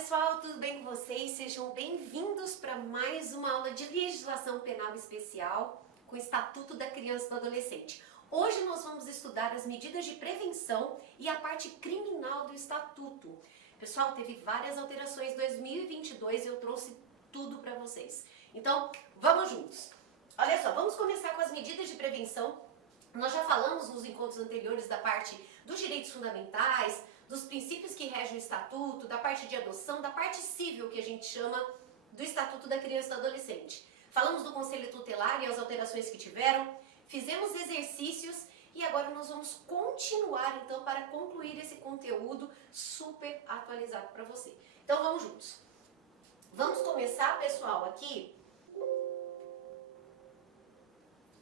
pessoal, tudo bem com vocês? Sejam bem-vindos para mais uma aula de legislação penal especial com o Estatuto da Criança e do Adolescente. Hoje nós vamos estudar as medidas de prevenção e a parte criminal do Estatuto. Pessoal, teve várias alterações em 2022 e eu trouxe tudo para vocês. Então, vamos juntos. Olha só, vamos começar com as medidas de prevenção. Nós já falamos nos encontros anteriores da parte dos direitos fundamentais, dos princípios que regem o Estatuto, da parte de adoção, da parte civil que a gente chama do Estatuto da Criança e do Adolescente. Falamos do Conselho Tutelar e as alterações que tiveram, fizemos exercícios e agora nós vamos continuar então para concluir esse conteúdo super atualizado para você. Então vamos juntos. Vamos começar, pessoal, aqui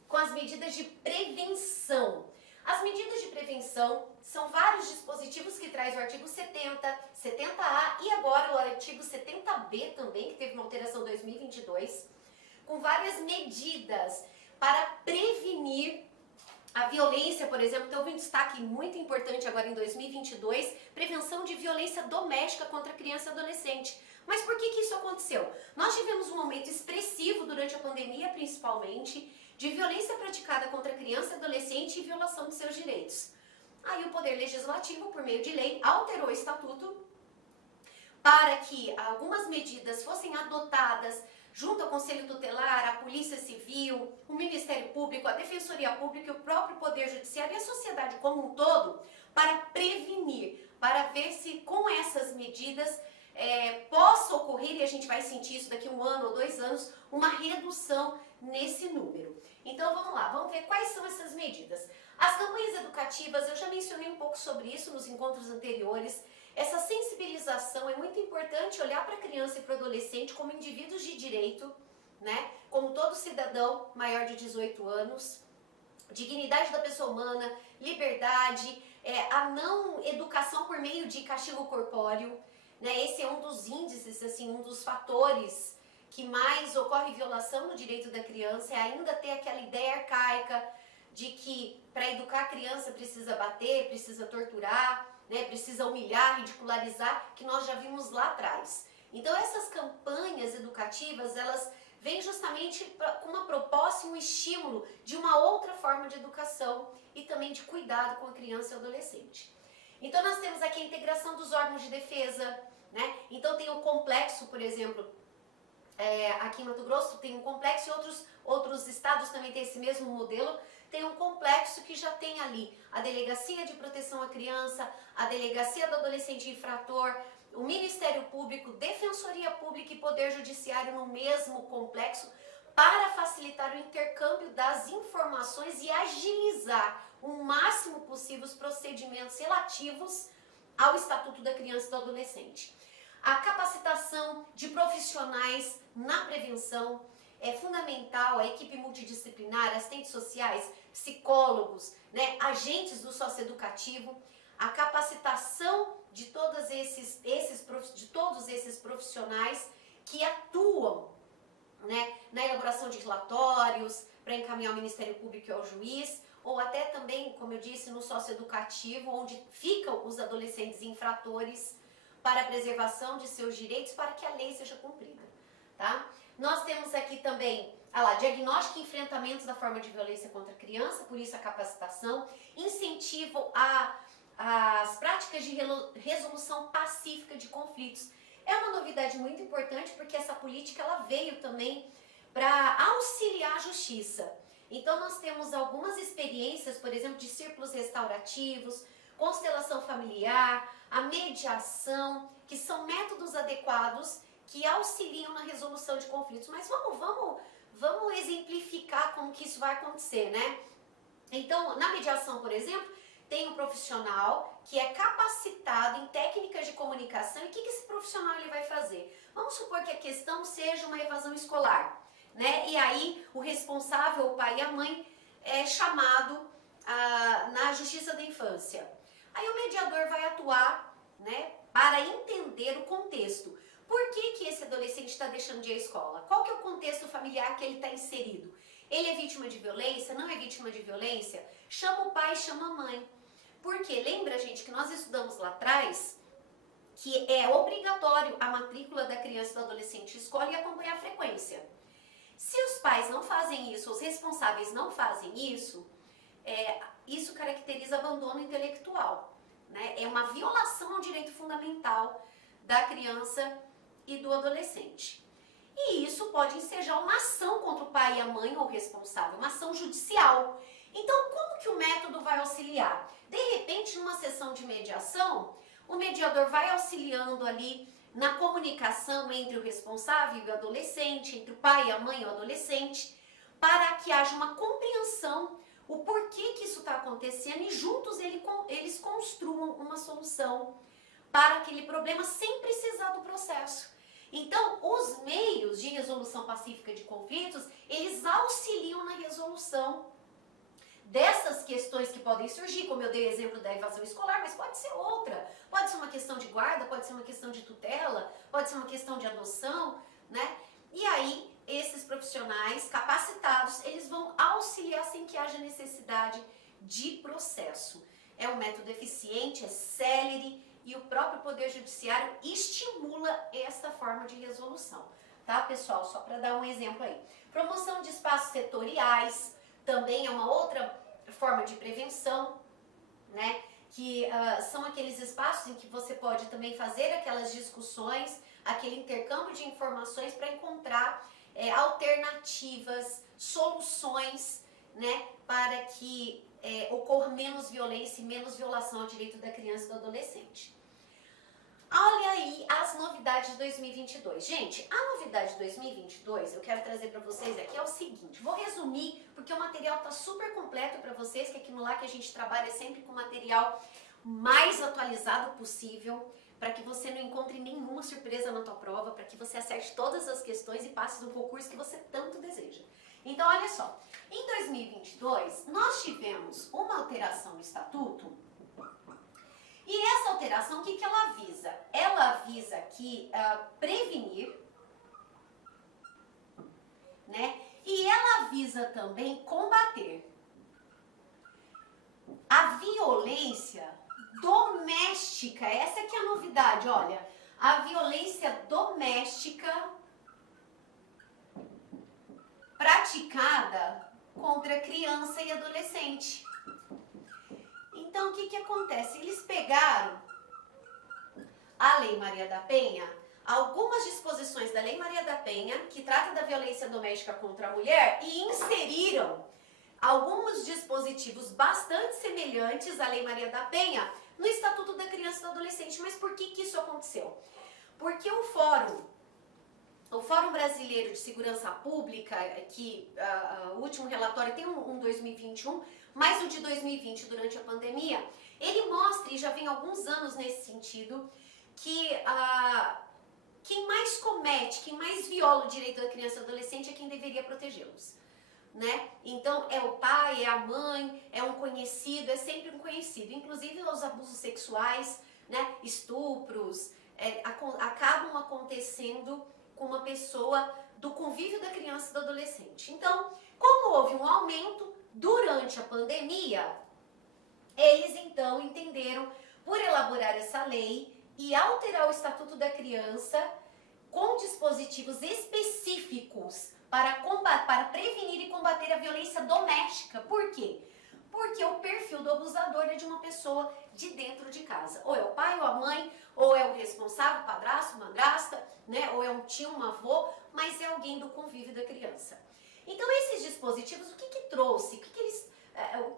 com as medidas de prevenção. As medidas de prevenção são vários dispositivos que traz o artigo 70, 70A e agora o artigo 70B também, que teve uma alteração em 2022, com várias medidas para prevenir a violência, por exemplo. Então, houve um destaque muito importante agora em 2022, prevenção de violência doméstica contra criança e adolescente. Mas por que isso aconteceu? Nós tivemos um aumento expressivo durante a pandemia, principalmente, de violência praticada contra criança e adolescente e violação de seus direitos. Aí o Poder Legislativo, por meio de lei, alterou o Estatuto para que algumas medidas fossem adotadas junto ao Conselho Tutelar, a Polícia Civil, o Ministério Público, a Defensoria Pública e o próprio Poder Judiciário e a sociedade como um todo, para prevenir, para ver se com essas medidas possa ocorrer, e a gente vai sentir isso daqui a 1 ano ou 2 anos, uma redução nesse número. Então vamos lá, vamos ver quais são essas medidas. As campanhas educativas, eu já mencionei um pouco sobre isso nos encontros anteriores. Essa sensibilização é muito importante, olhar para a criança e para o adolescente como indivíduos de direito, né? Como todo cidadão maior de 18 anos, dignidade da pessoa humana, liberdade, a não educação por meio de castigo corpóreo, né? Esse é um dos índices, assim, um dos fatores que mais ocorre violação no direito da criança, é ainda ter aquela ideia arcaica de que para educar a criança precisa bater, precisa torturar, né, precisa humilhar, ridicularizar, que nós já vimos lá atrás. Então essas campanhas educativas, elas vêm justamente com uma proposta e um estímulo de uma outra forma de educação e também de cuidado com a criança e o adolescente. Então nós temos aqui a integração dos órgãos de defesa, né? Então tem o complexo, por exemplo, aqui em Mato Grosso tem um complexo e outros estados também tem esse mesmo modelo. Tem um complexo que já tem ali a Delegacia de Proteção à Criança, a Delegacia do Adolescente Infrator, o Ministério Público, Defensoria Pública e Poder Judiciário no mesmo complexo, para facilitar o intercâmbio das informações e agilizar o máximo possível os procedimentos relativos ao Estatuto da Criança e do Adolescente. A capacitação de profissionais na prevenção é fundamental, a equipe multidisciplinar, assistentes sociais, psicólogos, né, agentes do socioeducativo, a capacitação de todos esses profissionais que atuam, né, na elaboração de relatórios, para encaminhar ao Ministério Público e ao juiz, ou até também, como eu disse, no socioeducativo, onde ficam os adolescentes infratores, para a preservação de seus direitos, para que a lei seja cumprida, tá? Nós temos aqui também, diagnóstico e enfrentamentos da forma de violência contra a criança, por isso a capacitação, incentivo às práticas de resolução pacífica de conflitos. É uma novidade muito importante porque essa política ela veio também para auxiliar a justiça. Então nós temos algumas experiências, por exemplo, de círculos restaurativos, constelação familiar, a mediação, que são métodos adequados que auxiliam na resolução de conflitos. Mas vamos exemplificar como que isso vai acontecer, né? Então, na mediação, por exemplo, tem um profissional que é capacitado em técnicas de comunicação. E o que esse profissional ele vai fazer? Vamos supor que a questão seja uma evasão escolar, né? E aí o responsável, o pai e a mãe, é chamado na Justiça da Infância. Aí o mediador vai atuar, né, para entender o contexto. Por que esse adolescente está deixando de ir à escola? Qual que é o contexto familiar que ele está inserido? Ele é vítima de violência? Não é vítima de violência? Chama o pai, chama a mãe. Porque lembra, gente, que nós estudamos lá atrás que é obrigatório a matrícula da criança e do adolescente em escola e acompanhar a frequência. Se os pais não fazem isso, os responsáveis não fazem isso, isso caracteriza abandono intelectual, né? É uma violação ao direito fundamental da criança e do adolescente. E isso pode ensejar uma ação contra o pai e a mãe ou o responsável, uma ação judicial. Então, como que o método vai auxiliar? De repente, numa sessão de mediação, o mediador vai auxiliando ali na comunicação entre o responsável e o adolescente, entre o pai e a mãe e o adolescente, para que haja uma compreensão, o porquê que isso está acontecendo e juntos eles construam uma solução para aquele problema sem precisar do processo. Então, os meios de resolução pacífica de conflitos, eles auxiliam na resolução dessas questões que podem surgir, como eu dei o exemplo da evasão escolar, mas pode ser outra. Pode ser uma questão de guarda, pode ser uma questão de tutela, pode ser uma questão de adoção, né? E aí, esses profissionais capacitados, eles vão auxiliar sem que haja necessidade de processo. É um método eficiente, é célere e o próprio Poder Judiciário estimula essa forma de resolução. Tá, pessoal? Só para dar um exemplo aí. Promoção de espaços setoriais também é uma outra forma de prevenção, né? Que são aqueles espaços em que você pode também fazer aquelas discussões, aquele intercâmbio de informações para encontrar alternativas, soluções, né? Para que ocorra menos violência e menos violação ao direito da criança e do adolescente. Olha aí as novidades de 2022. Gente, a novidade de 2022, eu quero trazer para vocês aqui é o seguinte. Vou resumir, porque o material está super completo para vocês, que aqui no LAC a gente trabalha sempre com material mais atualizado possível, para que você não encontre nenhuma surpresa na tua prova, para que você acerte todas as questões e passe no concurso que você tanto deseja. Então, olha só. Em 2022, nós tivemos uma alteração no Estatuto. E essa alteração, o que ela visa? Ela visa aqui prevenir, né? E ela visa também combater a violência doméstica. Essa aqui é a novidade, olha. A violência doméstica praticada contra criança e adolescente. Então, o que acontece? Eles pegaram a Lei Maria da Penha, algumas disposições da Lei Maria da Penha, que trata da violência doméstica contra a mulher, e inseriram alguns dispositivos bastante semelhantes à Lei Maria da Penha no Estatuto da Criança e do Adolescente. Mas por que isso aconteceu? Porque o Fórum Brasileiro de Segurança Pública, que o último relatório tem um 2021, mas o de 2020, durante a pandemia, ele mostra, e já vem alguns anos nesse sentido, que quem mais comete, quem mais viola o direito da criança e do adolescente é quem deveria protegê-los, né? Então, é o pai, é a mãe, é um conhecido, é sempre um conhecido. Inclusive, os abusos sexuais, né? Estupros, acabam acontecendo com uma pessoa do convívio da criança e do adolescente. Então, como houve um aumento durante a pandemia, eles então entenderam por elaborar essa lei e alterar o Estatuto da Criança com dispositivos específicos para prevenir e combater a violência doméstica. Por quê? Porque o perfil do abusador é de uma pessoa de dentro de casa. Ou é o pai ou a mãe, ou é o responsável, padrasto, madrasta, né? Ou é um tio, um avô, mas é alguém do convívio da criança. Então, esses dispositivos, o que trouxe?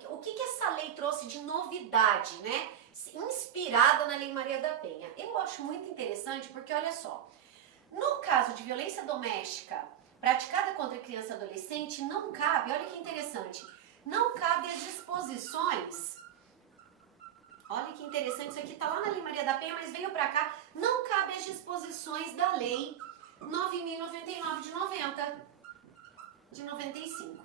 O que essa lei trouxe de novidade, né? Inspirada na Lei Maria da Penha. Eu acho muito interessante porque, olha só, no caso de violência doméstica praticada contra criança e adolescente, não cabe, olha que interessante, não cabe as disposições, olha que interessante, isso aqui está lá na Lei Maria da Penha, mas veio para cá, não cabe as disposições da Lei 9.099 de 95.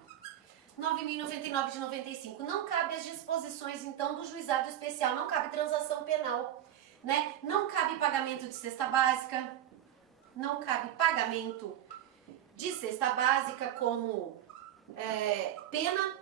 9.099 de 95. Não cabe as disposições, então, do juizado especial, não cabe transação penal, né? Não cabe pagamento de cesta básica, não cabe pagamento de cesta básica como pena.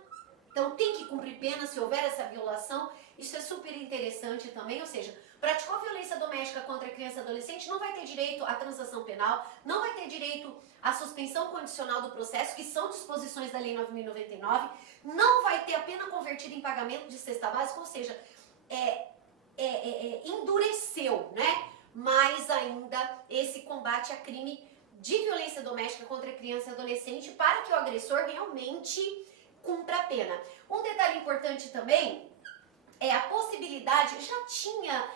Então, tem que cumprir pena se houver essa violação. Isso é super interessante também, ou seja, praticou violência doméstica contra criança e adolescente, não vai ter direito à transação penal, não vai ter direito à suspensão condicional do processo, que são disposições da Lei 9.099, não vai ter a pena convertida em pagamento de cesta básica, ou seja, endureceu, né? Mais ainda esse combate a crime de violência doméstica contra criança e adolescente para que o agressor realmente cumpra a pena. Um detalhe importante também é a possibilidade, já tinha,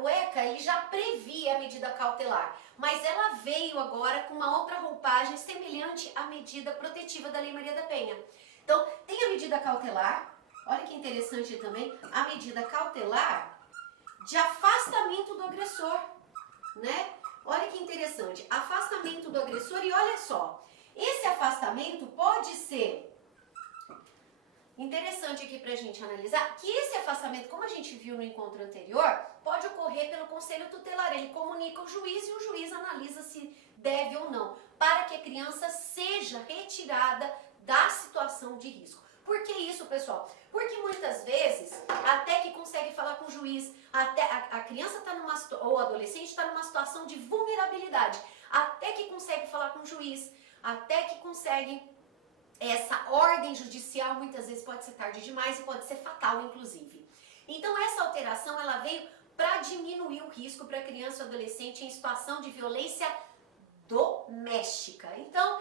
o ECA ele já previa a medida cautelar, mas ela veio agora com uma outra roupagem semelhante à medida protetiva da Lei Maria da Penha. Então, tem a medida cautelar, olha que interessante também, a medida cautelar de afastamento do agressor, né? Olha que interessante, afastamento do agressor e olha só, esse afastamento pode ser interessante aqui pra gente analisar, que esse afastamento, como a gente viu no encontro anterior, pode ocorrer pelo conselho tutelar, ele comunica ao juiz e o juiz analisa se deve ou não, para que a criança seja retirada da situação de risco. Por que isso, pessoal? Porque muitas vezes, até que consegue falar com o juiz, até a criança ou o adolescente está numa situação de vulnerabilidade, até que consegue falar com o juiz, até que consegue, essa ordem judicial muitas vezes pode ser tarde demais e pode ser fatal, inclusive. Então, essa alteração, ela veio para diminuir o risco para criança e adolescente em situação de violência doméstica. Então,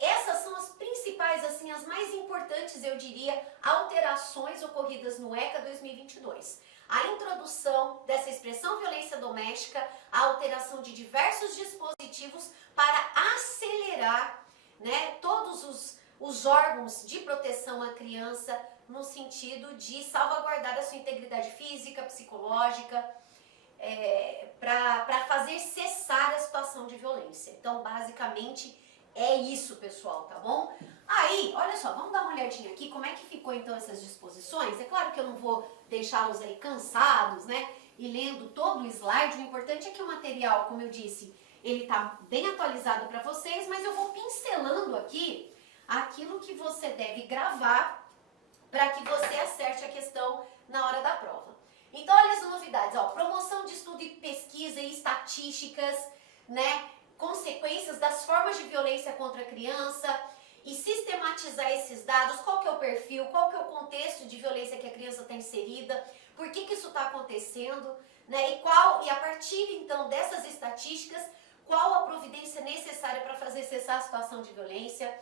essas são as principais, assim, as mais importantes, eu diria, alterações ocorridas no ECA 2022. A introdução dessa expressão violência doméstica, a alteração de diversos dispositivos para acelerar, né, todos os órgãos de proteção à criança no sentido de salvaguardar a sua integridade física, psicológica, para fazer cessar a situação de violência. Então, basicamente, é isso, pessoal, tá bom? Aí, olha só, vamos dar uma olhadinha aqui como é que ficou então essas disposições. É claro que eu não vou deixá-los aí cansados, né? E lendo todo o slide, o importante é que o material, como eu disse, ele tá bem atualizado para vocês, mas eu vou pincelando aqui aquilo que você deve gravar para que você acerte a questão na hora da prova. Então, olha as novidades, ó, promoção de estudo e pesquisa e estatísticas, né? Consequências das formas de violência contra a criança e sistematizar esses dados, qual que é o perfil, qual que é o contexto de violência que a criança está inserida, por que isso está acontecendo, né? E a partir então dessas estatísticas, qual a providência necessária para fazer cessar a situação de violência,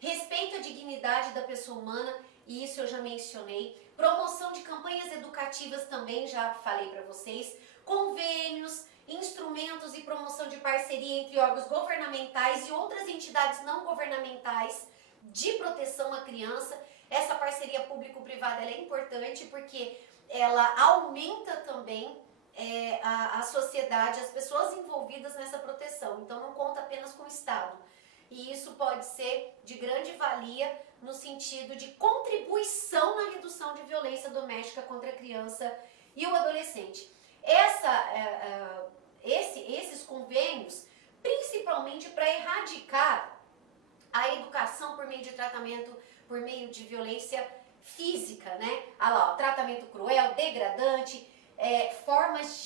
respeito à dignidade da pessoa humana, e isso eu já mencionei, promoção de campanhas educativas também, já falei para vocês, convênios, instrumentos e promoção de parceria entre órgãos governamentais e outras entidades não governamentais de proteção à criança. Essa parceria público-privada ela é importante porque ela aumenta também a sociedade, as pessoas envolvidas nessa proteção. Então não conta apenas com o Estado. E isso pode ser de grande valia no sentido de contribuição na redução de violência doméstica contra a criança e o adolescente. Esses convênios, principalmente para erradicar a educação por meio de tratamento, por meio de violência física, né? Olha lá, ó, tratamento cruel, degradante, formas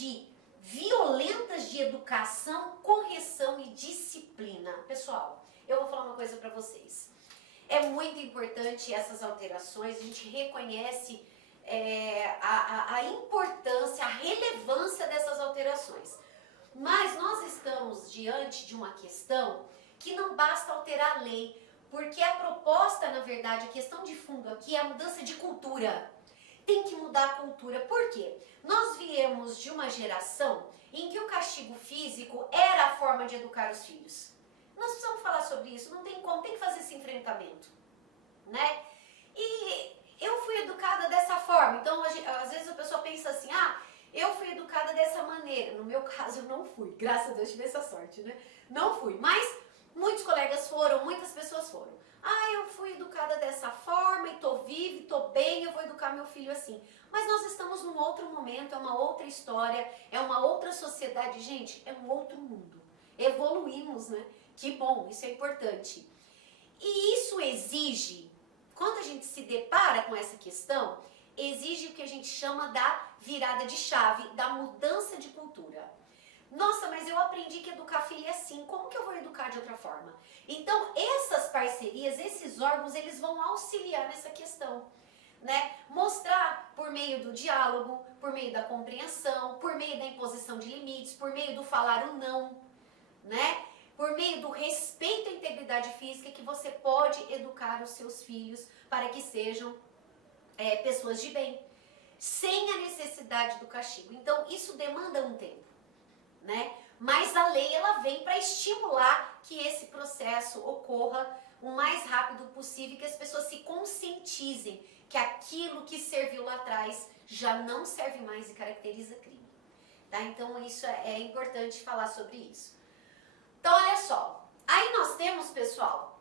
violentas de educação, correção e disciplina. Pessoal, eu vou falar uma coisa para vocês. É muito importante essas alterações, a gente reconhece a importância, a relevância dessas alterações. Mas nós estamos diante de uma questão que não basta alterar a lei, porque a proposta, na verdade, a questão de fundo aqui é a mudança de cultura. Tem que mudar a cultura. Por quê? Nós viemos de uma geração em que o castigo físico era a forma de educar os filhos. Nós precisamos falar sobre isso, não tem como, tem que fazer esse enfrentamento, né? E eu fui educada dessa forma, então às vezes a pessoa pensa assim, eu fui educada dessa maneira. No meu caso eu não fui, graças a Deus tive essa sorte, né? Não fui, mas muitos colegas foram, muitas pessoas foram. Eu fui educada dessa forma e tô viva, e tô bem, eu vou educar meu filho assim. Mas nós estamos num outro momento, é uma outra história, é uma outra sociedade, gente, é um outro mundo. Evoluímos, né? Que bom, isso é importante. E isso exige, quando a gente se depara com essa questão, exige o que a gente chama da virada de chave, da mudança de cultura. Nossa, mas eu aprendi que educar filho é assim, como que eu vou educar de outra forma? Então, essas parcerias, esses órgãos, eles vão auxiliar nessa questão, né? Mostrar por meio do diálogo, por meio da compreensão, por meio da imposição de limites, por meio do falar o não, né? Por meio do respeito à integridade física, que você pode educar os seus filhos para que sejam pessoas de bem, sem a necessidade do castigo. Então, isso demanda um tempo, né? Mas a lei, ela vem para estimular que esse processo ocorra o mais rápido possível, que as pessoas se conscientizem que aquilo que serviu lá atrás já não serve mais e caracteriza crime, tá? Então, isso é importante falar sobre isso. Então, olha só, aí nós temos, pessoal,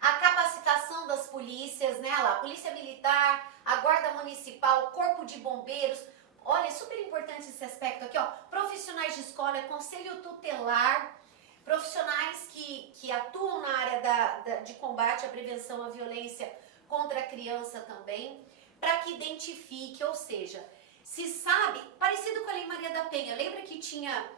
a capacitação das polícias, né? Lá, Polícia Militar, a Guarda Municipal, Corpo de Bombeiros. Olha, é super importante esse aspecto aqui, ó. Profissionais de escola, Conselho Tutelar, profissionais que atuam na área de combate à prevenção à violência contra a criança também, para que identifique, ou seja, se sabe, parecido com a Lei Maria da Penha, lembra que tinha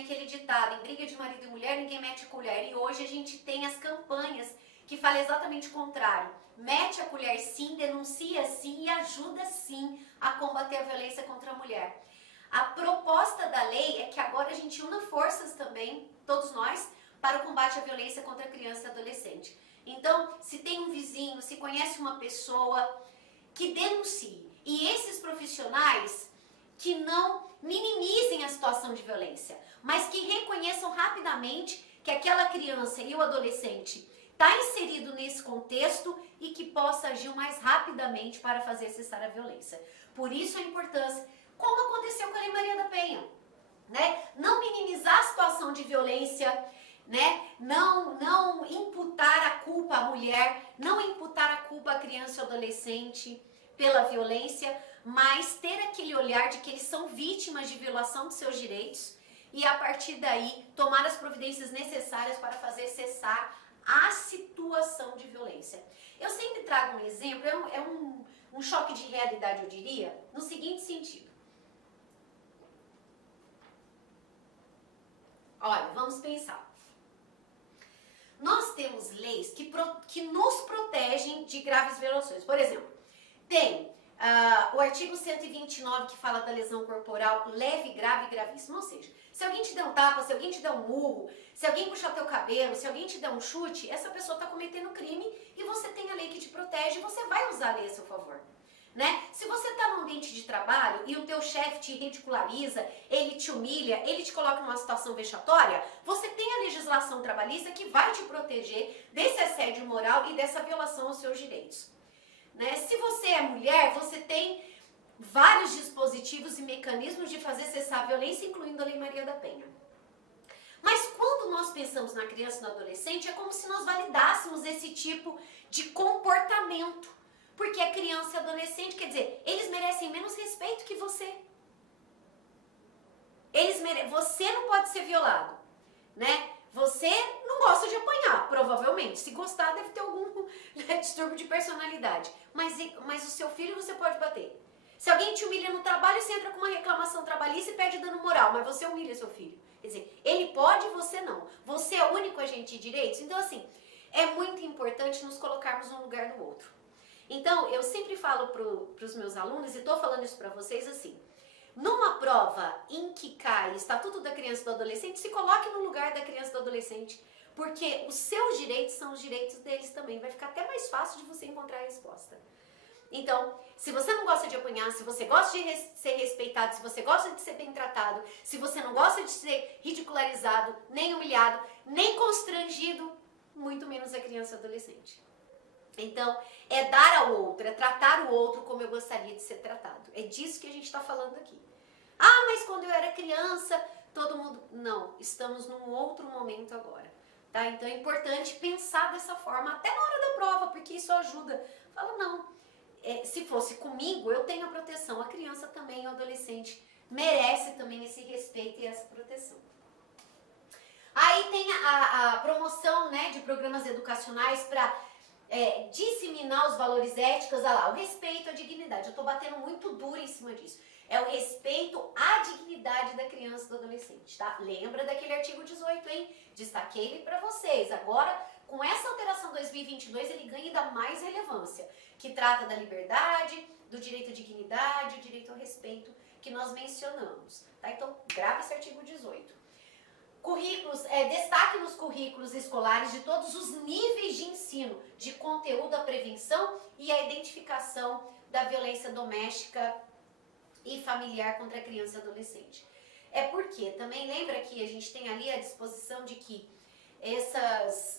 aquele ditado, em briga de marido e mulher, ninguém mete a colher, e hoje a gente tem as campanhas que falam exatamente o contrário. Mete a colher sim, denuncia sim e ajuda sim a combater a violência contra a mulher. A proposta da lei é que agora a gente una forças também, todos nós, para o combate à violência contra a criança e adolescente. Então, se tem um vizinho, se conhece uma pessoa, que denuncie. E esses profissionais que não minimizem a situação de violência, mas que reconheçam rapidamente que aquela criança e o adolescente está inserido nesse contexto e que possa agir o mais rapidamente para fazer cessar a violência. Por isso a importância, como aconteceu com a Lei Maria da Penha, né? Não minimizar a situação de violência, né? Não imputar a culpa à mulher, não imputar a culpa à criança ou adolescente pela violência, mas ter aquele olhar de que eles são vítimas de violação de seus direitos e a partir daí tomar as providências necessárias para fazer cessar a situação de violência. Eu sempre trago um exemplo, é um choque de realidade, eu diria, no seguinte sentido. Olha, vamos pensar. Nós temos leis que nos protegem de graves violações. Por exemplo, tem o artigo 129 que fala da lesão corporal leve, grave e gravíssima. Ou seja, se alguém te der um tapa, se alguém te der um murro, se alguém puxar teu cabelo, se alguém te der um chute, essa pessoa está cometendo crime e você tem a lei que te protege e você vai usar a lei a seu favor. Né? Se você está num ambiente de trabalho e o teu chefe te ridiculariza, ele te humilha, ele te coloca numa situação vexatória, você tem a legislação trabalhista que vai te proteger desse assédio moral e dessa violação aos seus direitos. Né? Se você é mulher, você tem vários dispositivos e mecanismos de fazer cessar a violência, incluindo a Lei Maria da Penha. Mas quando nós pensamos na criança e no adolescente, é como se nós validássemos esse tipo de comportamento. Porque a criança e adolescente, quer dizer, eles merecem menos respeito que você. Você não pode ser violado, né? Você não gosta de apanhar, provavelmente. Se gostar, deve ter algum distúrbio de personalidade. Mas o seu filho você pode bater. Se alguém te humilha no trabalho, você entra com uma reclamação trabalhista e pede dano moral, mas você humilha seu filho. Quer dizer, ele pode, você não. Você é o único agente de direitos. Então, assim, é muito importante nos colocarmos no lugar do outro. Então, eu sempre falo para os meus alunos, e estou falando isso para vocês assim, numa prova em que cai Estatuto da Criança e do Adolescente, se coloque no lugar da criança e do adolescente, porque os seus direitos são os direitos deles também, vai ficar até mais fácil de você encontrar a resposta. Então, se você não gosta de apanhar, se você gosta de ser respeitado, se você gosta de ser bem tratado, se você não gosta de ser ridicularizado, nem humilhado, nem constrangido, muito menos a criança e adolescente. Então, é dar ao outro, é tratar o outro como eu gostaria de ser tratado. É disso que a gente está falando aqui. Ah, mas quando eu era criança, todo mundo... Não, estamos num outro momento agora. Tá? Então, é importante pensar dessa forma, até na hora da prova, porque isso ajuda. Fala, não, se fosse comigo, eu tenho a proteção. A criança também, o adolescente, merece também esse respeito e essa proteção. Aí tem a promoção, né, de programas educacionais para... disseminar os valores éticos, olha lá, o respeito à dignidade. Eu estou batendo muito duro em cima disso. É o respeito à dignidade da criança e do adolescente, tá? Lembra daquele artigo 18, hein? Destaquei ele para vocês. Agora, com essa alteração 2022, ele ganha ainda mais relevância, que trata da liberdade, do direito à dignidade, o direito ao respeito que nós mencionamos, tá? Então, grave esse artigo 18. Currículos, destaque nos currículos escolares de todos os níveis de ensino, de conteúdo, a prevenção e a identificação da violência doméstica e familiar contra a criança e adolescente. É porque também lembra que a gente tem ali a disposição de que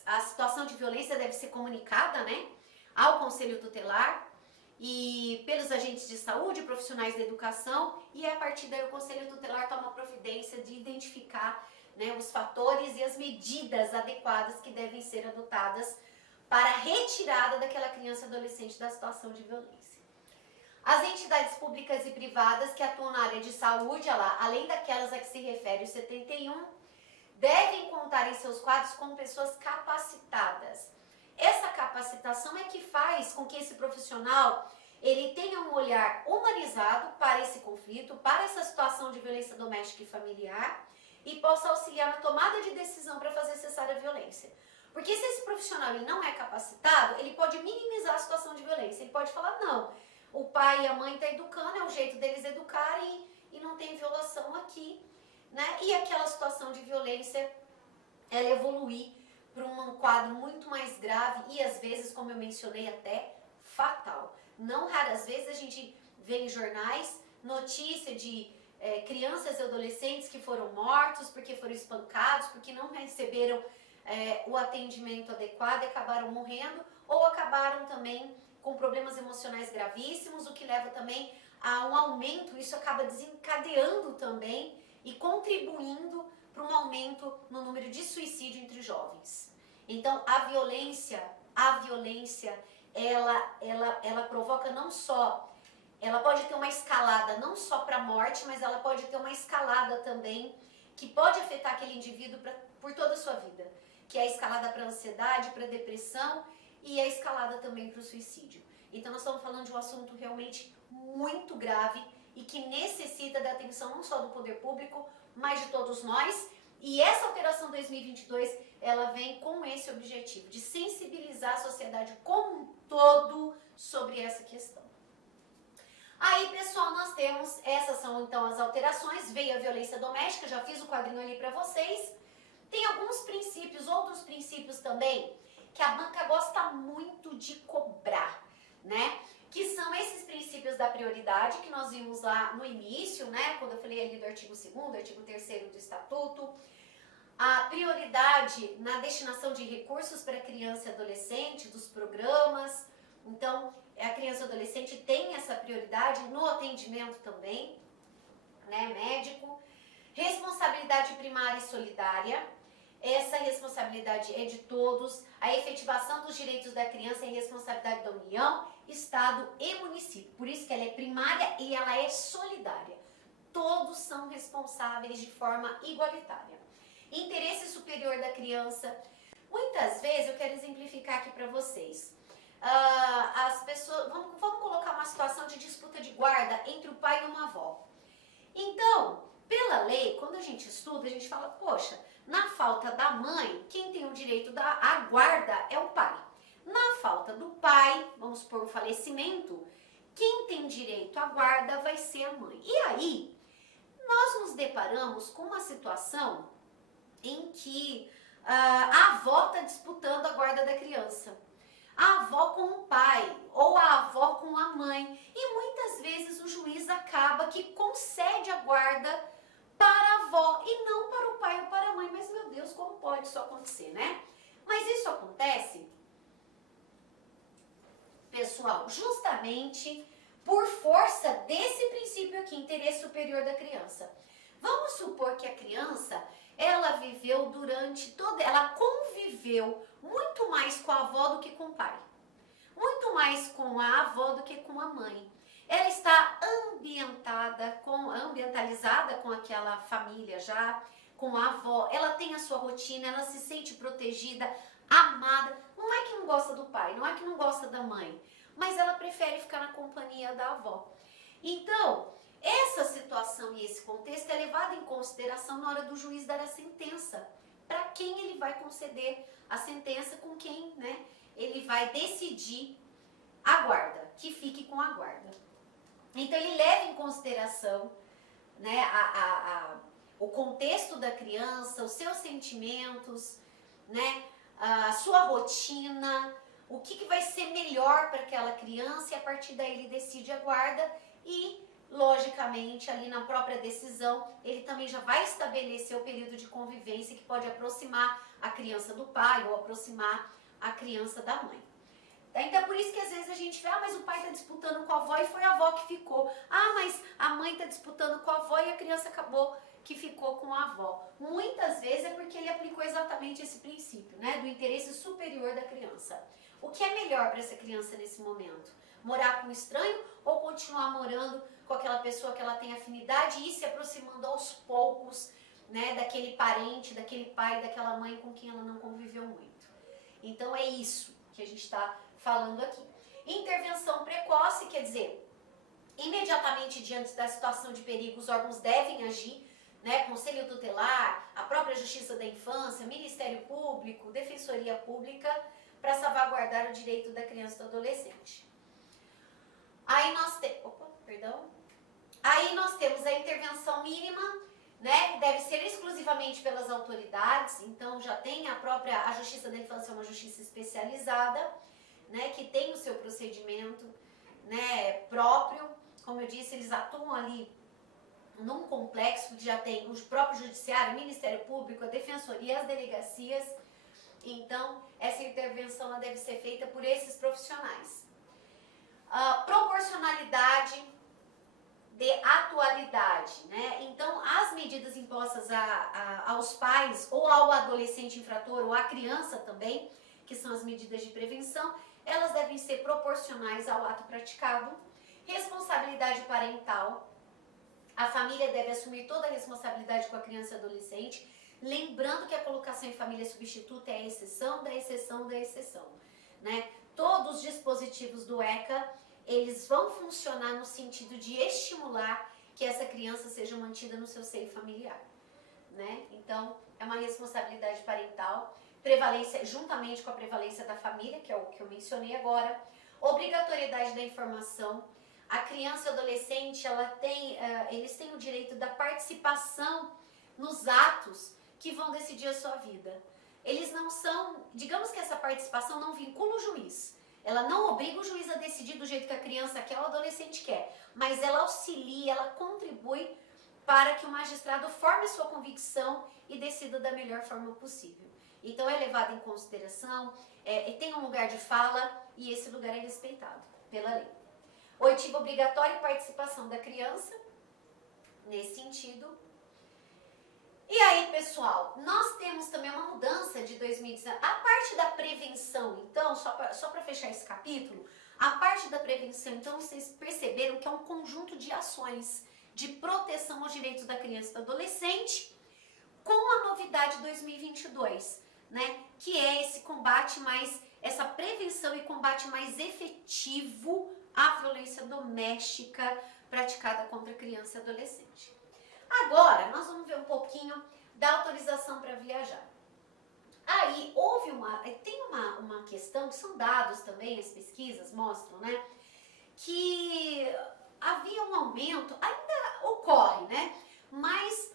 a situação de violência deve ser comunicada, né, ao conselho tutelar e pelos agentes de saúde, profissionais da educação, e a partir daí o conselho tutelar toma providência de identificar, né, os fatores e as medidas adequadas que devem ser adotadas para a retirada daquela criança e adolescente da situação de violência. As entidades públicas e privadas que atuam na área de saúde, além daquelas a que se refere o 71, devem contar em seus quadros com pessoas capacitadas. Essa capacitação é que faz com que esse profissional ele tenha um olhar humanizado para esse conflito, para essa situação de violência doméstica e familiar, e possa auxiliar na tomada de decisão para fazer cessar a violência. Porque se esse profissional ele não é capacitado, ele pode minimizar a situação de violência. Ele pode falar, não, o pai e a mãe estão educando, é o jeito deles educarem e não tem violação aqui, né? E aquela situação de violência, ela evoluir para um quadro muito mais grave e às vezes, como eu mencionei, até fatal. Não raras vezes a gente vê em jornais notícia de crianças e adolescentes que foram mortos porque foram espancados, porque não receberam o atendimento adequado e acabaram morrendo, ou acabaram também com problemas emocionais gravíssimos, o que leva também a um aumento, isso acaba desencadeando também e contribuindo para um aumento no número de suicídio entre jovens. Então, a violência, ela provoca não só, ela pode ter uma escalada não só para a morte, mas ela pode ter uma escalada também que pode afetar aquele indivíduo por toda a sua vida, que é a escalada para a ansiedade, para a depressão e a escalada também para o suicídio. Então, nós estamos falando de um assunto realmente muito grave e que necessita da atenção não só do poder público, mas de todos nós. E essa alteração 2022, ela vem com esse objetivo, de sensibilizar a sociedade como um todo sobre essa questão. Aí, pessoal, nós temos, essas são então as alterações, veio a violência doméstica, já fiz o quadrinho ali para vocês. Tem alguns princípios, outros princípios também, que a banca gosta muito de cobrar, né? Que são esses princípios da prioridade que nós vimos lá no início, né? Quando eu falei ali do artigo 2º, artigo 3º do Estatuto. A prioridade na destinação de recursos para criança e adolescente, dos programas. Então, a criança e adolescente tem essa prioridade no atendimento também, né? Médico. Responsabilidade primária e solidária. Essa responsabilidade é de todos. A efetivação dos direitos da criança é responsabilidade da União, Estado e município. Por isso que ela é primária e ela é solidária. Todos são responsáveis de forma igualitária. Interesse superior da criança. Muitas vezes, eu quero exemplificar aqui para vocês. As pessoas, vamos colocar uma situação de disputa de guarda entre o pai e uma avó. Então, pela lei, quando a gente estuda, a gente fala, poxa, na falta da mãe, quem tem o direito à guarda é o pai. Na falta do pai, vamos supor um falecimento, quem tem direito à guarda vai ser a mãe. E aí, nós nos deparamos com uma situação em que a avó está disputando a guarda da criança. A avó com o pai, ou a avó com a mãe. E muitas vezes o juiz acaba que concede a guarda para a avó e não para o pai ou para a mãe. Mas, meu Deus, como pode isso acontecer, né? Mas isso acontece, pessoal, justamente por força desse princípio aqui, interesse superior da criança. Vamos supor que a criança, ela viveu ela conviveu muito mais com a avó do que com o pai. Muito mais com a avó do que com a mãe. Ela está ambientalizada com aquela família já, com a avó. Ela tem a sua rotina, ela se sente protegida. amada. Não é que não gosta do pai, não é que não gosta da mãe, mas ela prefere ficar na companhia da avó. Então, essa situação e esse contexto é levado em consideração na hora do juiz dar a sentença. Para quem ele vai conceder a sentença, com quem, né, ele vai decidir a guarda, que fique com a guarda. Então, ele leva em consideração, né, o contexto da criança, os seus sentimentos, né, a sua rotina, o que vai ser melhor para aquela criança, e a partir daí ele decide a guarda e, logicamente, ali na própria decisão, ele também já vai estabelecer o período de convivência que pode aproximar a criança do pai ou aproximar a criança da mãe. Então é por isso que às vezes a gente vê, mas o pai está disputando com a avó e foi a avó que ficou. Mas a mãe está disputando com a avó e a criança acabou que ficou com a avó. Muitas vezes é porque ele aplicou exatamente esse princípio, né, do interesse superior da criança. O que é melhor para essa criança nesse momento? Morar com um estranho ou continuar morando com aquela pessoa que ela tem afinidade e ir se aproximando aos poucos, né, daquele parente, daquele pai, daquela mãe com quem ela não conviveu muito? Então é isso que a gente está falando aqui. Intervenção precoce, quer dizer, imediatamente diante da situação de perigo, os órgãos devem agir, né, Conselho Tutelar, a própria Justiça da Infância, Ministério Público, Defensoria Pública, para salvaguardar o direito da criança e do adolescente. Aí nós temos a intervenção mínima, né, deve ser exclusivamente pelas autoridades, então já tem a Justiça da Infância, é uma justiça especializada, né, que tem o seu procedimento, né, próprio. Como eu disse, eles atuam ali num complexo que já tem o próprio judiciário, o Ministério Público, a Defensoria, as delegacias. Então, essa intervenção ela deve ser feita por esses profissionais. Proporcionalidade de atualidade, né? Então, as medidas impostas aos pais ou ao adolescente infrator ou à criança também, que são as medidas de prevenção, elas devem ser proporcionais ao ato praticado. Responsabilidade parental. A família deve assumir toda a responsabilidade com a criança e adolescente, lembrando que a colocação em família substituta é a exceção da exceção da exceção, né? Todos os dispositivos do ECA, eles vão funcionar no sentido de estimular que essa criança seja mantida no seu seio familiar, né? Então, é uma responsabilidade parental, prevalência, juntamente com a prevalência da família, que é o que eu mencionei agora, obrigatoriedade da informação. A criança e o adolescente, eles têm o direito da participação nos atos que vão decidir a sua vida. Eles não são, digamos que essa participação não vincula o juiz. Ela não obriga o juiz a decidir do jeito que a criança quer ou o adolescente quer, mas ela auxilia, ela contribui para que o magistrado forme sua convicção e decida da melhor forma possível. Então é levado em consideração, tem um lugar de fala e esse lugar é respeitado pela lei. Oitiva obrigatória e participação da criança, nesse sentido. E aí, pessoal, nós temos também uma mudança de 2019. A parte da prevenção, então, só para fechar esse capítulo, a parte da prevenção, então, vocês perceberam que é um conjunto de ações de proteção aos direitos da criança e do adolescente, com a novidade 2022, né? Que é esse combate essa prevenção e combate mais efetivo à violência doméstica praticada contra criança e adolescente. Agora, nós vamos ver um pouquinho da autorização para viajar. Aí, tem uma questão, que são dados também, as pesquisas mostram, né? Que havia um aumento, ainda ocorre, né? Mas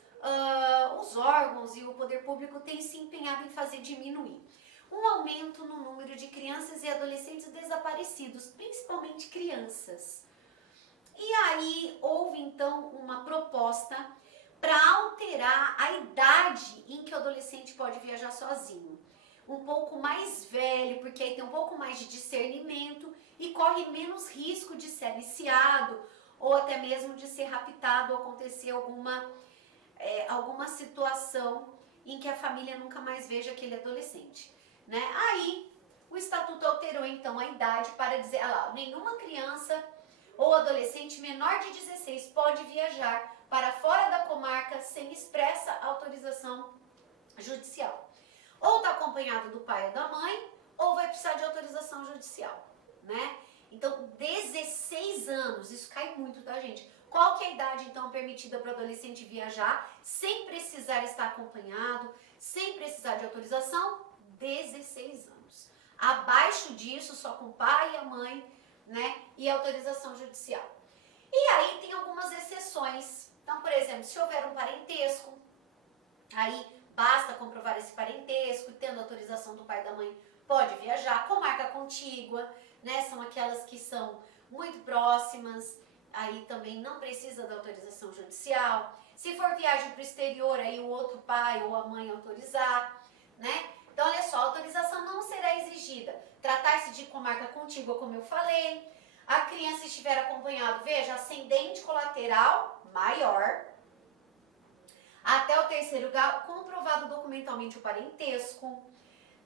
os órgãos e o poder público têm se empenhado em fazer diminuir. Um aumento no número de crianças e adolescentes desaparecidos, principalmente crianças. E aí houve então uma proposta para alterar a idade em que o adolescente pode viajar sozinho. Um pouco mais velho, porque aí tem um pouco mais de discernimento e corre menos risco de ser aliciado ou até mesmo de ser raptado ou acontecer alguma situação em que a família nunca mais veja aquele adolescente, né? Aí o estatuto alterou então a idade para dizer, nenhuma criança ou adolescente menor de 16 pode viajar para fora da comarca sem expressa autorização judicial. Ou está acompanhado do pai ou da mãe, ou vai precisar de autorização judicial, né? Então, 16 anos, isso cai muito, tá, gente? Qual que é a idade, então, permitida para o adolescente viajar sem precisar estar acompanhado, sem precisar de autorização? 16 anos. Abaixo disso, só com o pai e a mãe, né? E autorização judicial. E aí tem algumas exceções. Então, por exemplo, se houver um parentesco, aí basta comprovar esse parentesco, tendo autorização do pai e da mãe, pode viajar. Comarca contígua, né? São aquelas que são muito próximas, aí também não precisa da autorização judicial. Se for viagem para o exterior, aí o outro pai ou a mãe autorizar, né? Então, olha só, a autorização não será exigida. Tratar-se de comarca contígua, como eu falei. A criança estiver acompanhado, veja, ascendente colateral maior, até o 3º grau, comprovado documentalmente o parentesco,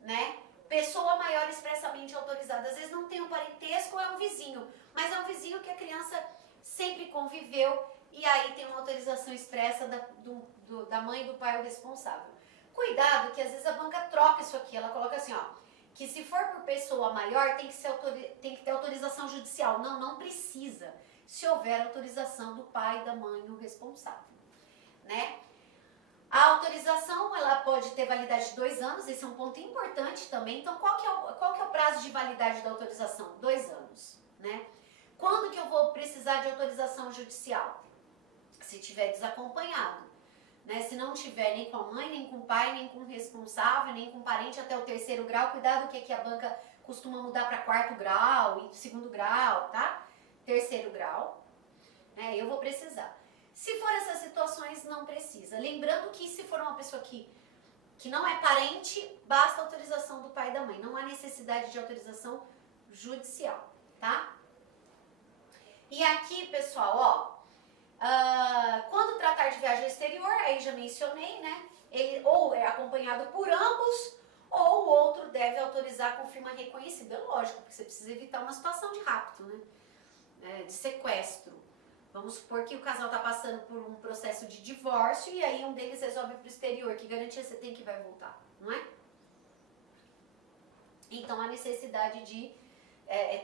né? Pessoa maior expressamente autorizada. Às vezes não tem um parentesco, é um vizinho, mas é um vizinho que a criança sempre conviveu e aí tem uma autorização expressa da mãe e do pai o responsável. Cuidado que às vezes a banca troca isso aqui, ela coloca assim, ó, que se for por pessoa maior tem que ter autorização judicial. Não, não precisa, se houver autorização do pai e da mãe o responsável, né? A autorização, ela pode ter validade de 2 anos, esse é um ponto importante também. Então, qual que é o prazo de validade da autorização? 2 anos, né? Quando que eu vou precisar de autorização judicial? Se tiver desacompanhado, né? Se não tiver nem com a mãe, nem com o pai, nem com o responsável, nem com o parente até o 3º grau, cuidado que aqui a banca costuma mudar para 4º grau e 2º grau, tá? 3º grau, né? Eu vou precisar. Se for essas situações, não precisa. Lembrando que se for uma pessoa que não é parente, basta a autorização do pai e da mãe. Não há necessidade de autorização judicial, tá? E aqui, pessoal, ó, quando tratar de viagem ao exterior, aí já mencionei, né? Ele ou é acompanhado por ambos, ou o outro deve autorizar com firma reconhecida. É lógico, porque você precisa evitar uma situação de rapto, né? De sequestro. Vamos supor que o casal está passando por um processo de divórcio e aí um deles resolve ir para o exterior. Que garantia você tem que vai voltar, não é? Então, a necessidade de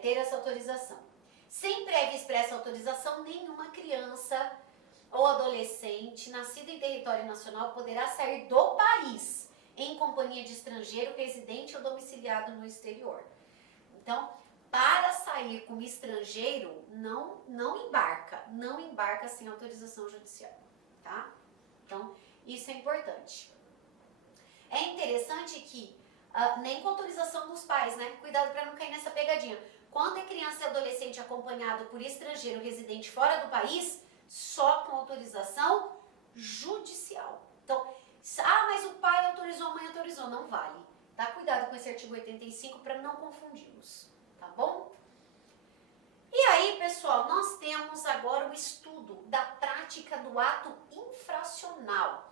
ter essa autorização. Sem prévia expressa autorização, nenhuma criança ou adolescente nascido em território nacional poderá sair do país em companhia de estrangeiro residente ou domiciliado no exterior. Então, para sair como estrangeiro, não embarca sem autorização judicial, tá? Então, isso é importante. É interessante que, nem com autorização dos pais, né? Cuidado para não cair nessa pegadinha. Quando é criança e adolescente acompanhado por estrangeiro residente fora do país, só com autorização judicial. Então, mas o pai autorizou, a mãe autorizou, não vale. Tá? Cuidado com esse artigo 85 para não confundi-los. Tá bom? E aí, pessoal, nós temos agora o estudo da prática do ato infracional.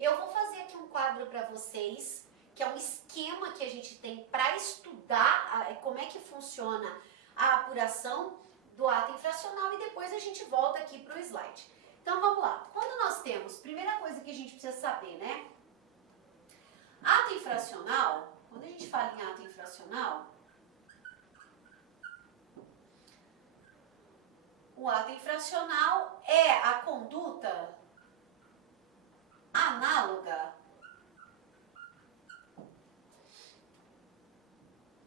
Eu vou fazer aqui um quadro para vocês, que é um esquema que a gente tem para estudar como é que funciona a apuração do ato infracional e depois a gente volta aqui para o slide. Então, vamos lá. Quando nós temos, primeira coisa que a gente precisa saber, né? Ato infracional, quando a gente fala em ato infracional, o ato infracional é a conduta análoga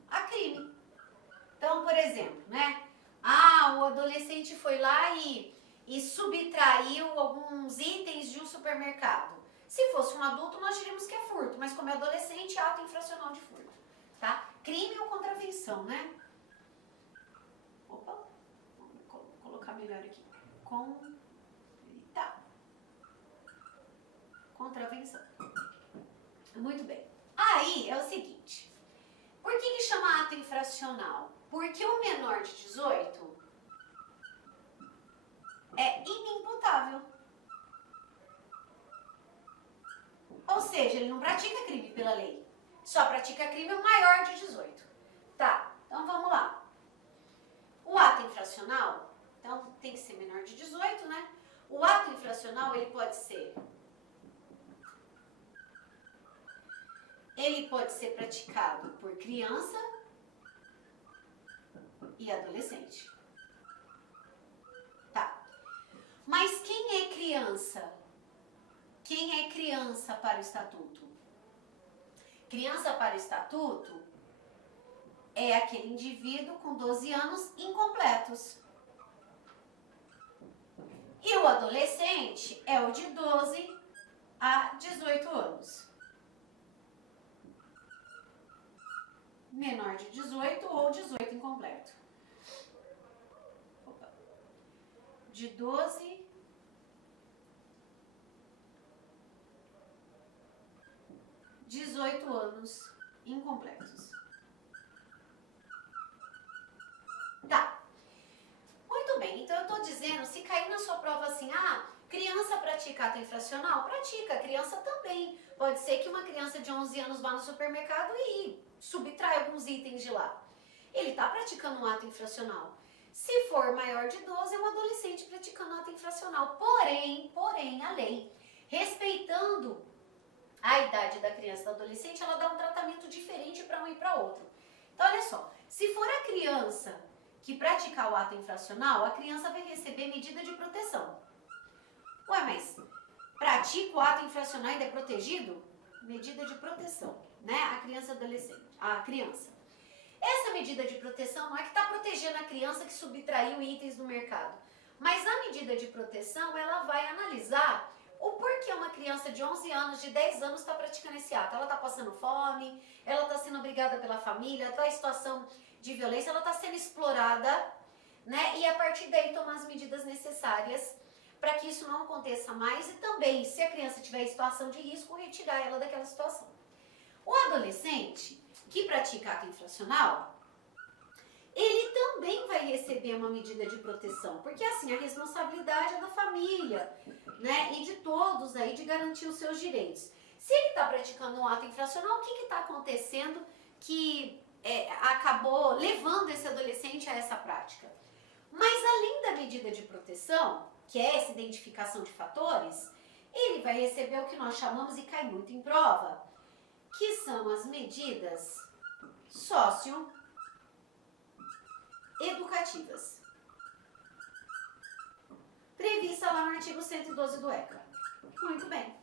a crime. Então, por exemplo, né? O adolescente foi lá e subtraiu alguns itens de um supermercado. Se fosse um adulto, nós diríamos que é furto, mas como é adolescente, é ato infracional de furto, tá? Crime ou contravenção, né? Opa, vou colocar melhor aqui. Contravenção. Muito bem. Aí é o seguinte, por que chama ato infracional? Porque o menor de 18 é inimputável. Ou seja, ele não pratica crime pela lei. Só pratica crime o maior de 18. Tá, então vamos lá. O ato infracional, então tem que ser menor de 18, né? O ato infracional, ele pode ser ele pode ser praticado por criança e adolescente. Tá. Mas quem é criança? Quem é criança para o estatuto? Criança para o estatuto é aquele indivíduo com 12 anos incompletos. E o adolescente é o de 12 a 18 anos. Menor de 18 ou 18 incompleto. Opa. De 12 18 anos incompletos. Tá. Muito bem, então eu tô dizendo, se cair na sua prova assim, criança pratica ato infracional? Pratica, criança também. Pode ser que uma criança de 11 anos vá no supermercado e subtrai alguns itens de lá. Ele está praticando um ato infracional. Se for maior de 12, é um adolescente praticando ato infracional. Porém, a lei, respeitando a idade da criança e do adolescente, ela dá um tratamento diferente para um e para outro. Então, olha só, se for a criança que praticar o ato infracional, a criança vai receber medida de proteção. Ué, mas pratica o ato infracional e ainda é protegido? Medida de proteção, né? A criança e adolescente, a criança. Essa medida de proteção não é que está protegendo a criança que subtraiu itens do mercado, mas a medida de proteção, ela vai analisar o porquê uma criança de 11 anos, de 10 anos está praticando esse ato. Ela está passando fome, ela está sendo obrigada pela família, está em situação de violência, ela está sendo explorada, né? E a partir daí tomar as medidas necessárias para que isso não aconteça mais e também, se a criança tiver em situação de risco, retirar ela daquela situação. O adolescente que pratica ato infracional, ele também vai receber uma medida de proteção, porque assim, a responsabilidade é da família, né, e de todos aí de garantir os seus direitos. Se ele está praticando um ato infracional, o que está acontecendo que acabou levando esse adolescente a essa prática? Mas além da medida de proteção, que é essa identificação de fatores, ele vai receber o que nós chamamos, e cai muito em prova, que são as medidas socioeducativas, prevista lá no artigo 112 do ECA. Muito bem.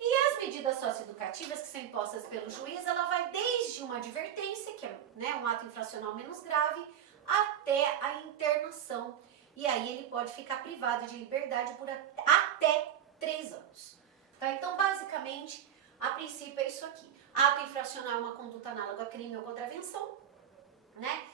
E as medidas socioeducativas que são impostas pelo juiz, ela vai desde uma advertência, que é, né, um ato infracional menos grave, até a internação. E aí ele pode ficar privado de liberdade por até 3 anos. Tá? Então, basicamente, a princípio é isso aqui. Ato infracional é uma conduta análoga a crime ou contravenção, né?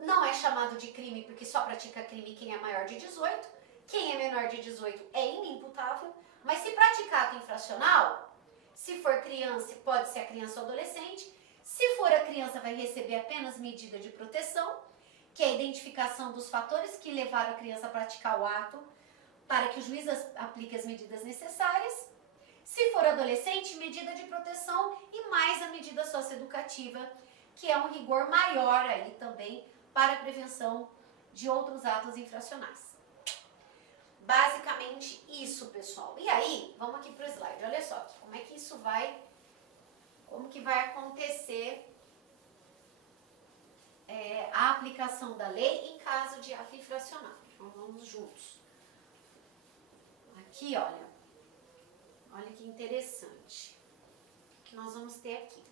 Não é chamado de crime porque só pratica crime quem é maior de 18. Quem é menor de 18 é inimputável. Mas se praticar ato infracional, se for criança, pode ser a criança ou adolescente. Se for a criança, vai receber apenas medida de proteção, que é a identificação dos fatores que levaram a criança a praticar o ato, para que o juiz aplique as medidas necessárias. Se for adolescente, medida de proteção e mais a medida socioeducativa, que é um rigor maior aí também para a prevenção de outros atos infracionais. Basicamente isso, pessoal. E aí, vamos aqui para o slide. Olha só, como é que isso vai, como que vai acontecer a aplicação da lei em caso de ato infracional. Então, vamos juntos. Aqui, olha que interessante. O que nós vamos ter aqui?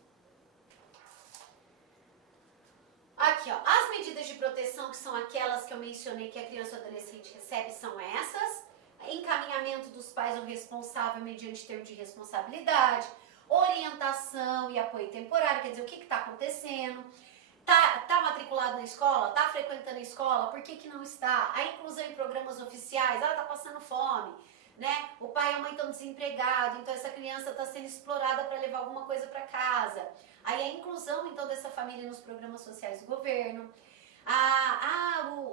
Aqui, ó, as medidas de proteção, que são aquelas que eu mencionei que a criança ou adolescente recebe, são essas. Encaminhamento dos pais ao responsável mediante termo de responsabilidade, orientação e apoio temporário, quer dizer, o que está acontecendo, tá matriculado na escola, tá frequentando a escola, por que não está? A inclusão em programas oficiais, tá passando fome, né? O pai e a mãe estão desempregados, então essa criança está sendo explorada para levar alguma coisa para casa. Aí a inclusão, então, dessa família nos programas sociais do governo.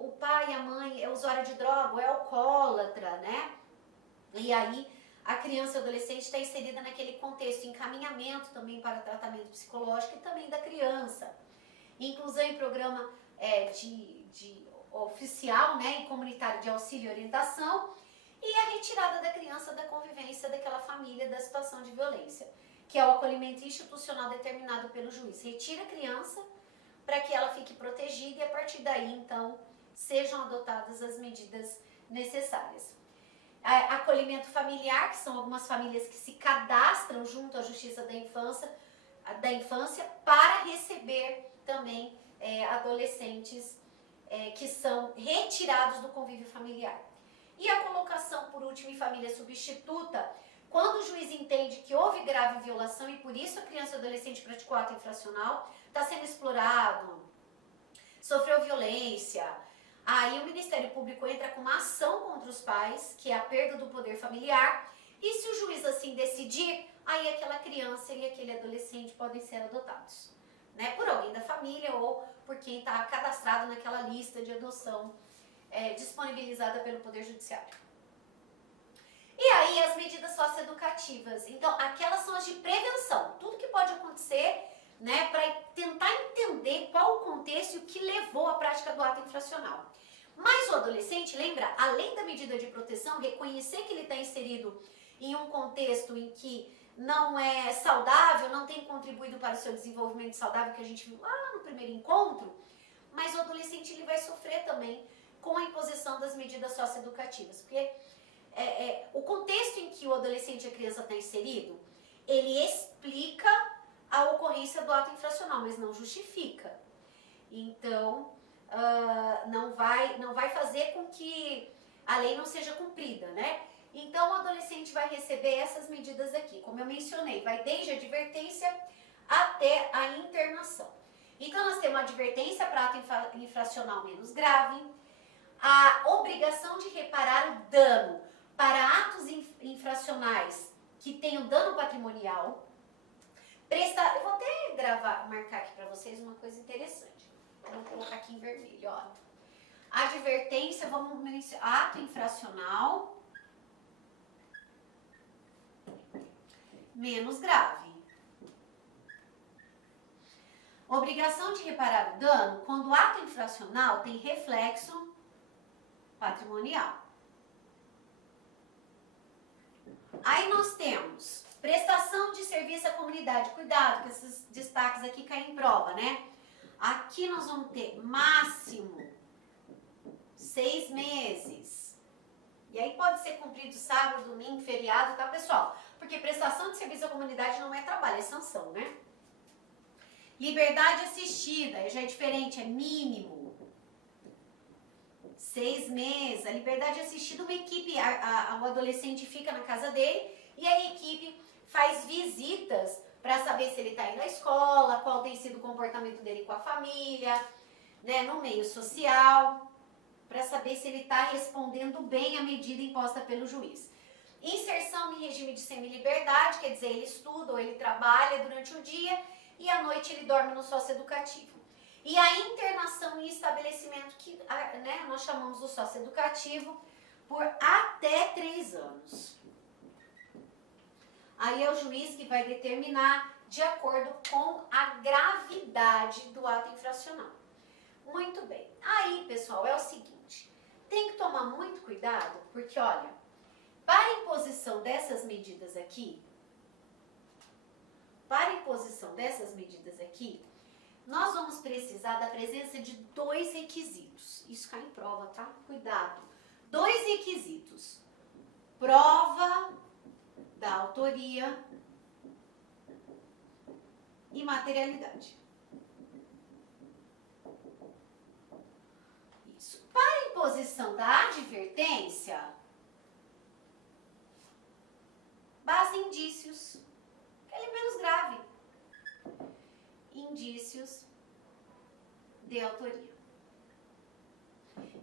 O pai e a mãe é usuário de droga, ou é alcoólatra, né? E aí a criança e o adolescente está inserida naquele contexto, encaminhamento também para tratamento psicológico e também da criança. Inclusão em programa de oficial, né, e comunitário de auxílio e orientação. E a retirada da criança da convivência daquela família, da situação de violência. que é o acolhimento institucional determinado pelo juiz. Retira a criança para que ela fique protegida e a partir daí, então, sejam adotadas as medidas necessárias. Acolhimento familiar, que são algumas famílias que se cadastram junto à Justiça da Infância para receber também adolescentes que são retirados do convívio familiar. E a colocação, por último, em família substituta, quando o juiz entende que houve grave violação e por isso a criança ou adolescente praticou ato infracional, está sendo explorado, sofreu violência, aí o Ministério Público entra com uma ação contra os pais, que é a perda do poder familiar, e se o juiz assim decidir, aí aquela criança e aquele adolescente podem ser adotados, né, por alguém da família ou por quem está cadastrado naquela lista de adoção disponibilizada pelo Poder Judiciário. E aí as medidas socioeducativas, então aquelas são as de prevenção, tudo que pode acontecer, né, para tentar entender qual o contexto e o que levou à prática do ato infracional. Mas o adolescente, lembra, além da medida de proteção, reconhecer que ele está inserido em um contexto em que não é saudável, não tem contribuído para o seu desenvolvimento saudável, que a gente viu lá no primeiro encontro, mas o adolescente ele vai sofrer também com a imposição das medidas socioeducativas, porque o contexto em que o adolescente e a criança está inserido, ele explica a ocorrência do ato infracional, mas não justifica. Então, não vai fazer com que a lei não seja cumprida, né? Então, o adolescente vai receber essas medidas aqui, como eu mencionei, vai desde a advertência até a internação. Então, nós temos a advertência para ato infracional menos grave, a obrigação de reparar o dano para atos infracionais que tenham dano patrimonial. Eu vou até marcar aqui para vocês uma coisa interessante. Vou colocar aqui em vermelho, ó. Advertência, vamos mencionar, ato infracional menos grave. Obrigação de reparar o dano quando o ato infracional tem reflexo patrimonial. Aí nós temos prestação de serviço à comunidade. Cuidado, que esses destaques aqui caem em prova, né? Aqui nós vamos ter máximo 6 meses. E aí pode ser cumprido sábado, domingo, feriado, tá, pessoal? Porque prestação de serviço à comunidade não é trabalho, é sanção, né? Liberdade assistida, já é diferente, é mínimo. 6 meses. A liberdade assistida, uma equipe, o adolescente fica na casa dele e a equipe faz visitas para saber se ele está indo à escola, qual tem sido o comportamento dele com a família, né, no meio social, para saber se ele está respondendo bem à medida imposta pelo juiz. Inserção em regime de semiliberdade, quer dizer, ele estuda ou ele trabalha durante o dia e à noite ele dorme no socioeducativo. E a internação em estabelecimento que, né, nós chamamos do socioeducativo por até 3 anos. Aí é o juiz que vai determinar de acordo com a gravidade do ato infracional. Muito bem. Aí, pessoal, é o seguinte, tem que tomar muito cuidado, porque, olha, para a imposição dessas medidas aqui, nós vamos precisar da presença de 2 requisitos. Isso cai em prova, tá? Cuidado. 2 requisitos. Prova da autoria e materialidade. Isso. Para a imposição da advertência, basta indícios. Ele é menos grave. Indícios de autoria.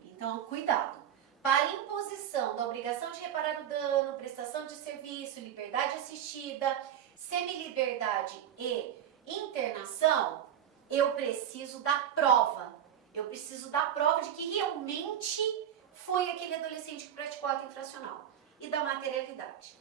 Então, cuidado. Para imposição da obrigação de reparar o dano, prestação de serviço, liberdade assistida, semiliberdade e internação, eu preciso da prova. Eu preciso da prova de que realmente foi aquele adolescente que praticou ato infracional e da materialidade.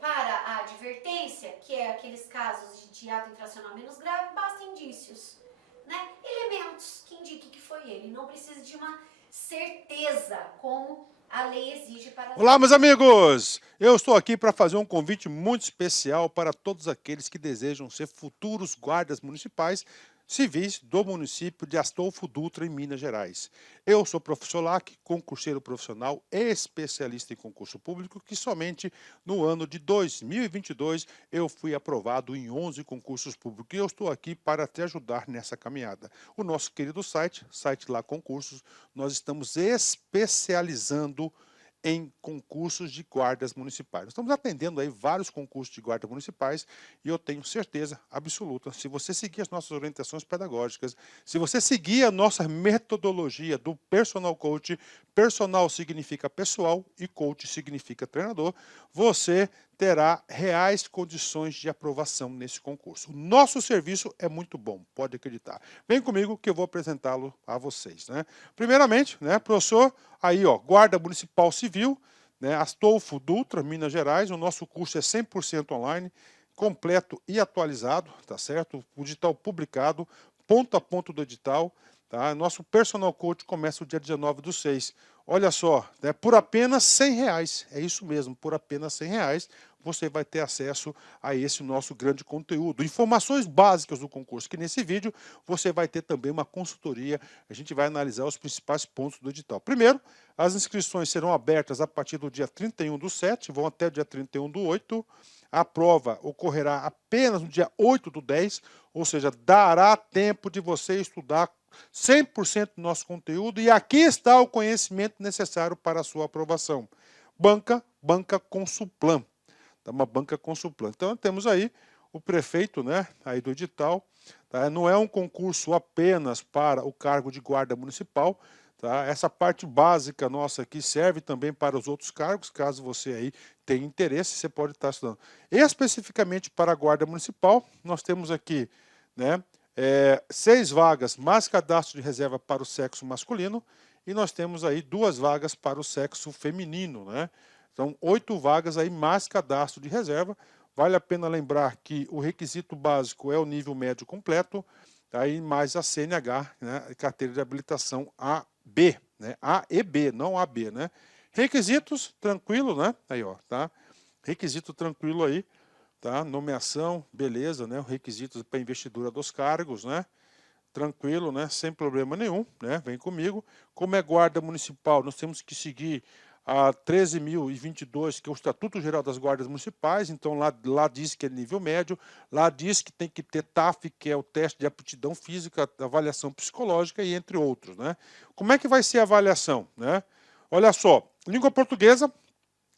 Para a advertência, que é aqueles casos de ato infracional menos grave, basta indícios, né? Elementos que indiquem que foi ele. Não precisa de uma certeza, como a lei exige para... Olá, meus amigos! Eu estou aqui para fazer um convite muito especial para todos aqueles que desejam ser futuros guardas municipais civis do município de Astolfo Dutra, em Minas Gerais. Eu sou professor Lac, concurseiro profissional e especialista em concurso público, que somente no ano de 2022 eu fui aprovado em 11 concursos públicos. E eu estou aqui para te ajudar nessa caminhada. O nosso querido site lá Concursos, nós estamos especializando em concursos de guardas municipais. Nós estamos atendendo aí vários concursos de guardas municipais e eu tenho certeza absoluta, se você seguir as nossas orientações pedagógicas, se você seguir a nossa metodologia do personal coach, personal significa pessoal e coach significa treinador, você terá reais condições de aprovação nesse concurso. O nosso serviço é muito bom, pode acreditar. Vem comigo que eu vou apresentá-lo a vocês, né? Primeiramente, né, professor, aí ó, Guarda Municipal Civil, né, Astolfo Dutra, Minas Gerais, o nosso curso é 100% online, completo e atualizado, tá certo? O edital publicado, ponto a ponto do edital, tá? Nosso personal coach começa o dia 19/6. Olha só, né, por apenas R$100, é isso mesmo, por apenas R$100, você vai ter acesso a esse nosso grande conteúdo. Informações básicas do concurso, que nesse vídeo você vai ter também uma consultoria, a gente vai analisar os principais pontos do edital. Primeiro, as inscrições serão abertas a partir do dia 31/7, vão até o dia 31/8, a prova ocorrerá apenas no dia 8/10, ou seja, dará tempo de você estudar 100% do nosso conteúdo e aqui está o conhecimento necessário para a sua aprovação. Banca Consulplan. Uma banca Consulplan. Então temos aí o prefeito, né, aí do edital, tá? Não é um concurso apenas para o cargo de guarda municipal, tá? Essa parte básica nossa aqui serve também para os outros cargos, caso você aí tenha interesse, você pode estar estudando. Especificamente para a guarda municipal, nós temos aqui, né, 6 vagas mais cadastro de reserva para o sexo masculino e nós temos aí 2 vagas para o sexo feminino, né? Então, 8 vagas aí mais cadastro de reserva. Vale a pena lembrar que o requisito básico é o nível médio completo, aí mais a CNH, né, carteira de habilitação AB, né, A e B, não AB, né? Requisitos, tranquilo, né? Aí, ó, tá? Requisito tranquilo aí, tá? Nomeação, beleza, né? Requisitos para investidura dos cargos, né? Tranquilo, né? Sem problema nenhum, né? Vem comigo. Como é guarda municipal, nós temos que seguir a 13.022, que é o Estatuto Geral das Guardas Municipais, então lá diz que é nível médio, lá diz que tem que ter TAF, que é o teste de aptidão física, avaliação psicológica e entre outros, né? Como é que vai ser a avaliação, né? Olha só, língua portuguesa,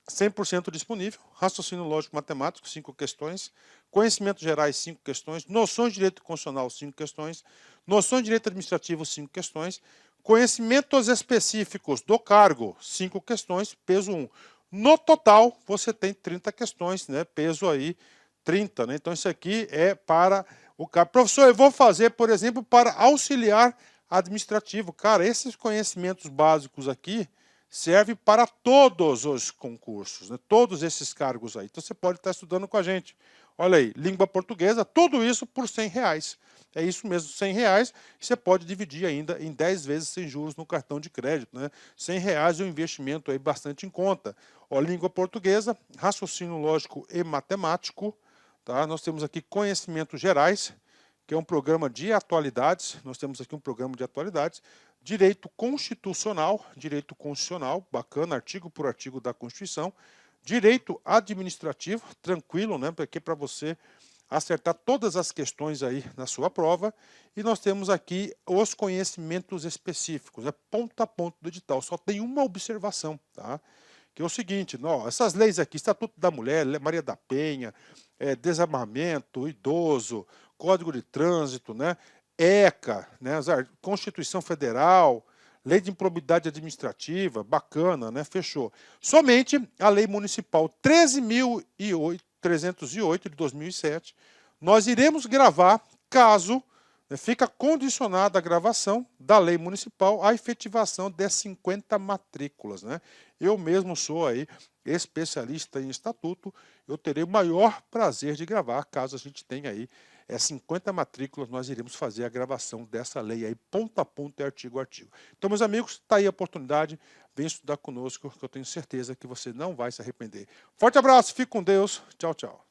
100% disponível, raciocínio lógico matemático, 5 questões, conhecimentos gerais, 5 questões, noções de direito constitucional, 5 questões, noções de direito administrativo, 5 questões, conhecimentos específicos do cargo, 5 questões, peso 1. No total, você tem 30 questões, né? Peso aí 30, né? Então, isso aqui é para o cargo. Professor, eu vou fazer, por exemplo, para auxiliar administrativo. Cara, esses conhecimentos básicos aqui servem para todos os concursos, né? Todos esses cargos aí. Então, você pode estar estudando com a gente. Olha aí, língua portuguesa, tudo isso por R$100. É isso mesmo, R$100, você pode dividir ainda em 10 vezes sem juros no cartão de crédito, né? R$100 é um investimento aí bastante em conta. Ó, língua portuguesa, raciocínio lógico e matemático, tá? Nós temos aqui conhecimentos gerais, que é um programa de atualidades, nós temos aqui um programa de atualidades, direito constitucional, bacana, artigo por artigo da Constituição, direito administrativo, tranquilo, né? Porque para você acertar todas as questões aí na sua prova, e nós temos aqui os conhecimentos específicos, é ponto a ponto do edital, só tem uma observação, tá? Que é o seguinte, não, essas leis aqui, Estatuto da Mulher, Maria da Penha, desarmamento, idoso, Código de Trânsito, né? ECA, né? Constituição Federal, Lei de Improbidade Administrativa, bacana, né? Fechou. Somente a Lei Municipal 13.308 de 2007, nós iremos gravar caso, né, fica condicionada a gravação da lei municipal à efetivação de 50 matrículas, né? Eu mesmo sou aí especialista em estatuto, eu terei o maior prazer de gravar caso a gente tenha aí 50 matrículas, nós iremos fazer a gravação dessa lei aí, ponto a ponto e artigo a artigo. Então, meus amigos, está aí a oportunidade, vem estudar conosco, que eu tenho certeza que você não vai se arrepender. Forte abraço, fique com Deus, tchau, tchau.